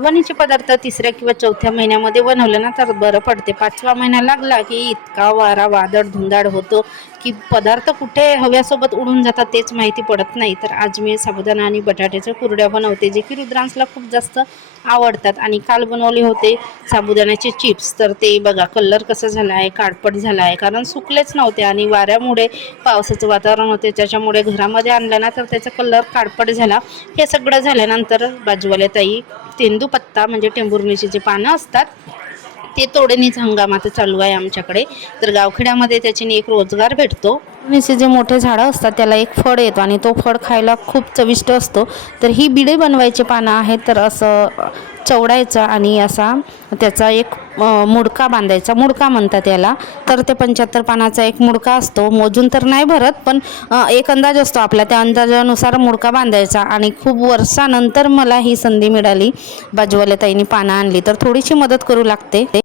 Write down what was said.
वणीचे पदार्थ 3ऱ्या किंवा 4थ्या महिन्यामध्ये बनवले ना तर बरं पडते. 5वा महिना लागला की इतका वारा वादळ धुंदाळ होतो की पदार्थ कुठे हव्यासोबत उडून जातात तेच माहिती पडत नाही. तर आज मी साबुदाणा आणि बटाट्याच्या कुरड्या बनवते, जे की रुद्रांशला खूप जास्त आवडतात. आणि काल बनवले होते साबुदाण्याचे चिप्स, तर ते बघा कलर कसा झाला आहे, काळपट झाला आहे, कारण सुकलेच नव्हते आणि वाऱ्यामुळे पावसाचं वातावरण होते त्याच्यामुळे घरामध्ये आणलं ना तर त्याचा कलर काळपट झाला. हे सगळं झाल्यानंतर बाजूवाल्या ताई तेंदूपत्ता म्हणजे टेंभुर्णीची पानं असतात ते तोडणीचा हंगाम आता चालू आहे आमच्याकडे. तर गावखेड्यामध्ये त्याच्याने एक रोजगार भेटतो. टेंभुर्णीचे जे मोठे झाडं असतात त्याला एक फळ येतो आणि तो फळ खायला खूप चविष्ट असतो. तर ही बिडे बनवायचे पानं आहेत, तर असं चवडायचं आणि असा त्याचा एक मुडका बांधायचा, मुडका म्हणतात याला. तर ते 75 पानाचा एक मुडका असतो, मोजून तर नाही भरत पण एक अंदाज असतो आपला, त्या अंदाजानुसार मुडका बांधायचा. आणि खूप वर्षानंतर मला ही संधी मिळाली, बाजूवाल्या ताईंनी पानं आणली तर थोडीशी मदत करू लागते.